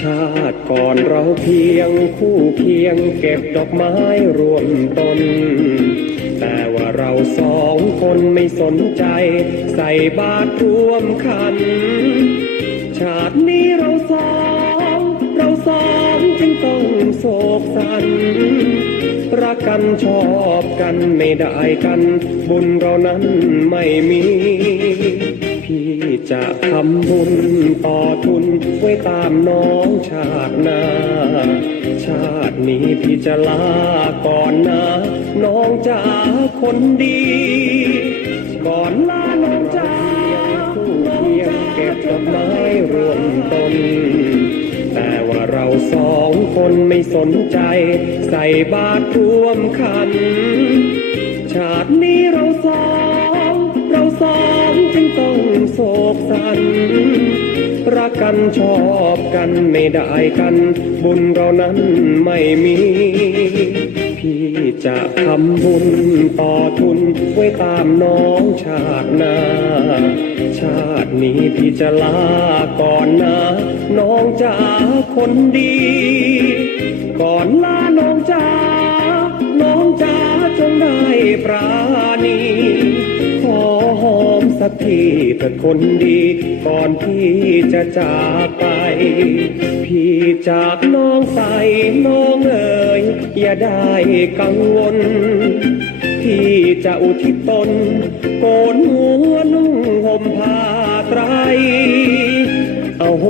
ชาติก่อนเราเพียงคู่เคียงเก็บดอกไม้รวมต้น แต่ว่าเราสองคนไม่สนใจ ใส่บาตรรวมขัน ชาตินี้เราสองเราสองจึงต้องโศกสันรักกันชอบกันไม่ได้กัน บุญเรานั้นไม่มี จะทำบุญต่อทุนไว้ตามน้องชาติหน้า ชาตินี้พี่จะลาก่อนนะ น้องจ๋าคนดี ก่อนลาน้องจ๋าเคียงเก็บดอกไม้รวมต้น แต่ว่าเราสองคนไม่สนใจ ใส่บาตรรวมขัน กสัน รักกันชอบกันไม่ได้กัน บุญเรานั้นไม่มี พี่จะทำบุญต่อทุนไว้ตามน้องชาติหน้า ชาตินี้พี่จะลาก่อนนะ น้องจ๋าคนดี ก่อนลาน้องจ๋าน้องจ๋าจงได้ปราณี สักทีเถิดคนดี ก่อนพี่จะจากไป พี่จากน้องไปน้องเอ๋ยอย่าได้กังวล พี่จะอุทิศตน โกนหัวนุ่งห่มผ้าไตรเอาโห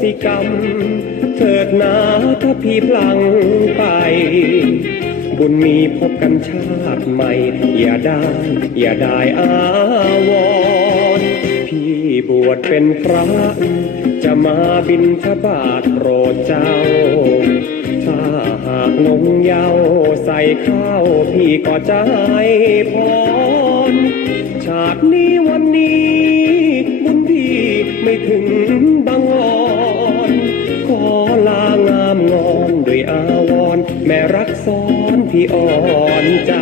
สิกรรม เถิดนาถ้าพี่พลังไป บุญมีพบกันชาติใหม่ อย่าได้ อย่าได้อาวรณ์พี่บวชเป็นพระ จะมาบินทบาทโปรดเจ้า ถ้าหากนงเยาใส่ข้าวพี่ก็จะให้พรชาตินี้วันนี้ บุญพี่ไม่ถึงบางอ่ อนด้วอาวรณ์แม่รักซ้อนพี่อ่อนใจ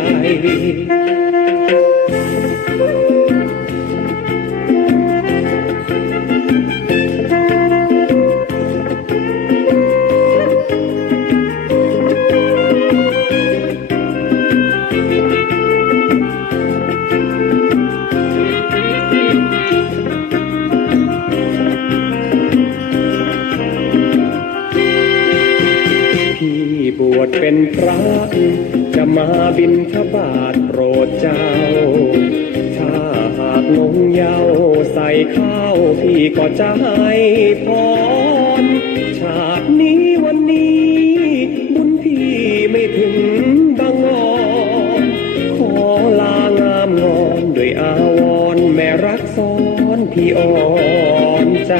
เป็นพระจะมาบินทบาทโปรดเจ้า ถ้าหากนงเยาใส่ข้าวพี่ก็จะให้พรชาตินี้วันนี้ บุญพี่ไม่ถึงบางอ่อนขอลางามงอนด้วยอาวรแม่รักซ้อนพี่อ่อนใจ